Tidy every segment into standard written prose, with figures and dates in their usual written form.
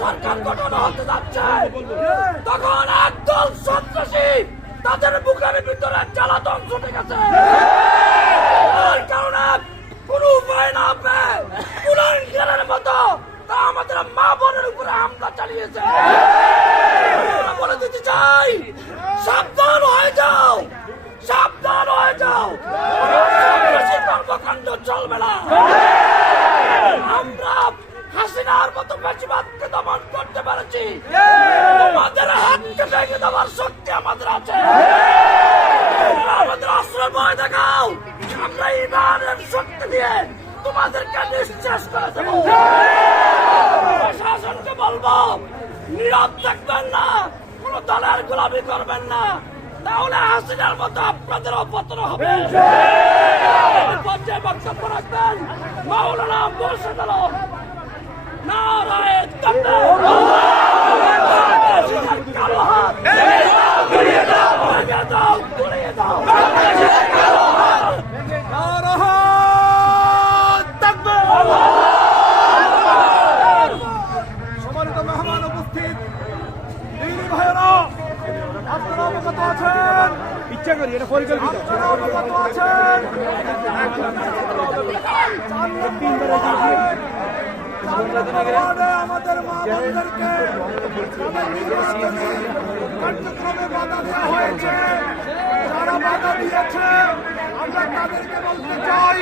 সরকার গঠন হতে যাচ্ছে, তখন একদল সন্ত্রাসী তাদের বুকের ভিতরে জ্বালাতন ছুটে গেছে। তার কারণে কোন উপায় না পেয়ে কুলাঙ্গারের মতো তা আমাদের মা বোনের উপরে হামলা চালিয়েছে। বলে দিতে চাই, সাবধান হয়ে যাও, সাবধান হয়ে যাও, সন্ত্রাসী কর্মকাণ্ড চলবে না। আমরা হাসিনার মতো বেশিবাদকে দমন করতে পারছি, তোমাদের হাতকে ভেঙে দেওয়ার শক্তি আমাদের আছে। আমাদের অস্ত্রের ভয় দেখাও, আমরা ইমানের শক্তি দিয়ে তোমাদেরকে নিঃশেষ করে দেবো। প্রশাসনকে বলবো, নীরব থাকবেন না, কোন দলের গোলামি করবেন না, তাহলে হাসিনার মতো আপনাদের পতন হবে। পর্যায়ে বক্তব্য রাখবেন মাওলানা মোর্শেদ আলম। নারায়ে তাকবীর, কালো হাত গুলিয়ে দাও, ভেঙে দাও, গুলিয়ে দাও। সম্মানিত মেহমান উপস্থিত, দিনী ভাইয়েরা, আপনারা অবগত আছেন, ইচ্ছা করি এটা পরিকল্পিত, আপনারা অবগত আছেন আমাদের মা বোনদেরকে তাদের নির্বাচনী কার্যক্রমে বাধা দেওয়া হয়েছে। যারা বাধা দিয়েছে আমরা তাদেরকে বলতে চাই,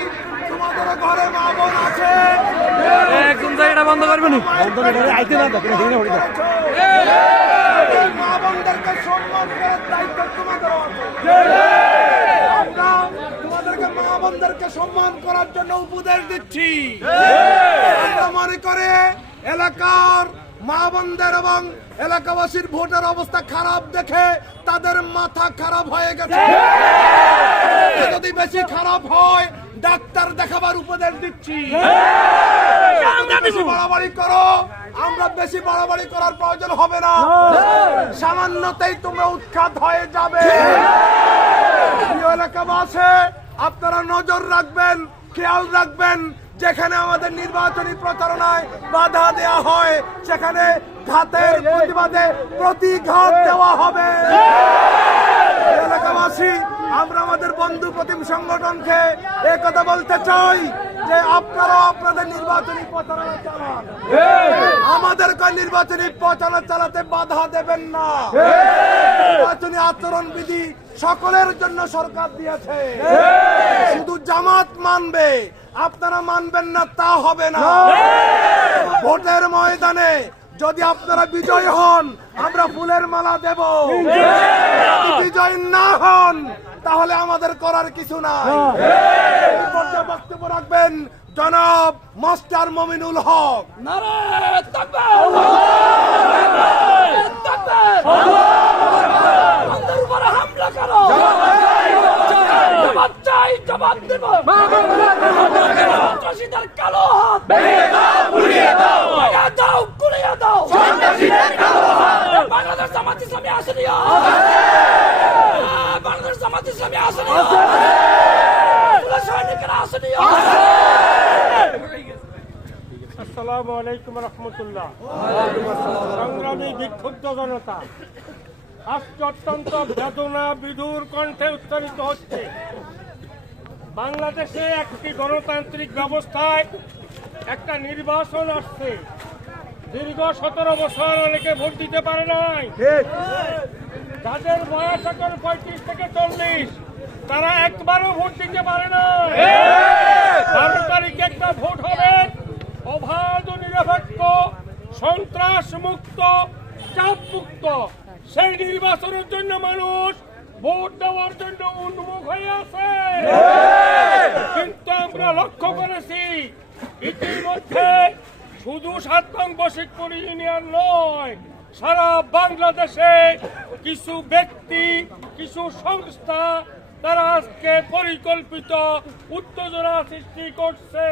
তোমাদের ঘরে মা বোন আছে, একদম জায়গাটা বন্ধ করবে না, আইতে না মা বোনদেরকে সম্মান করার দায়িত্ব তোমাদের আছে। আমরা তোমাদেরকে মা বোনদেরকে সম্মান করার জন্য উপদেশ দিচ্ছি। আমরা মনে করে এলাকার মা বোনদের এবং এলাকাবাসীর ভোটের অবস্থা খারাপ দেখে তাদের মাথা খারাপ হয়ে গেছে। যদি বেশি খারাপ হয় ডাক্তার দেখাবার উপদেশ দিচ্ছি। বেশি বাড়াবাড়ি করো, আমরা বেশি বাড়াবাড়ি করার প্রয়োজন হবে না, সামান্যতেই তোমরা উৎখাত হয়ে যাবে। প্রিয় এলাকাবাসী, আপনারা নজর রাখবেন, খেয়াল রাখবেন, যেখানে আমাদের নির্বাচনী প্রচারণায় বাধা দেওয়া হয় সেখানে ঘাতের প্রতিবাদে প্রতিঘাত দেওয়া হবে। এলাকাবাসী, আমরা আমাদের বন্ধু প্রতিম সংগঠনকে একথা বলতে চাই যে আপনারা আপনাদের নির্বাচনী প্রচারণা চালান, আমাদেরকে নির্বাচনী প্রচারণা চালাতে বাধা দেবেন না। নির্বাচনী আচরণ বিধি সকলের জন্য সরকার দিয়েছে, শুধু জামাত মানবে, আপনারা মানবেন না তা হবে না। ভোটের ময়দানে যদি আপনারা বিজয় হন আমরা ফুলের মালা দেব, যদি বিজয় না হন তাহলে আমাদের করার কিছু নাই। বক্তব্য রাখবেন জনাব মাস্টার মমিনুল হক। নারায়ে তাকবীর, আমাদের উপরে হামলা করো, জবাব চাই, জবাব দেব। সন্ত্রাসীদের কালো হাত ভেঙে দাও, গুলিয়ে দাও, ভেঙে দাও, গুলিয়ে দাও। সন্ত্রাসীদের কালো হাত বাংলাদেশ জামাত ইসলামী আসেনি, বাংলাদেশ জামাত ইসলামী আসেনি, পুলিশ সৈনিকেরা আসেনি। আসসালামু আলাইকুম রহমতুল্লাহ। সংগ্রামী বিক্ষুব্ধ জনতা, আজকে অত্যন্ত বেদনা বিধুর কণ্ঠে উচ্চারিত হচ্ছে, বাংলাদেশে একটি গণতান্ত্রিক ব্যবস্থায় একটা নির্বাচন আসছে। দীর্ঘ 17 বছর অনেকে ভোট দিতে পারে নাই, যাদের বয়স এখন 35 থেকে 40 তারা একবারও ভোট দিতে পারে না। 12 তারিখে একটা ভোট হবে, অবাধ ও নিরপেক্ষ, সন্ত্রাস মুক্ত, চাপ মুক্ত। সেই নির্বাচনের জন্য মানুষ ভোট দেওয়ার জন্য উন্মুখ হয়ে আছে। কিন্তু আমরা লক্ষ্য করেছি ইতিমধ্যে শুধু 7 নং বশিকপুর ইউনিয়ন নয়, সারা বাংলাদেশে কিছু ব্যক্তি, কিছু সংস্থা তারা আজকে পরিকল্পিত উত্তেজনা সৃষ্টি করছে।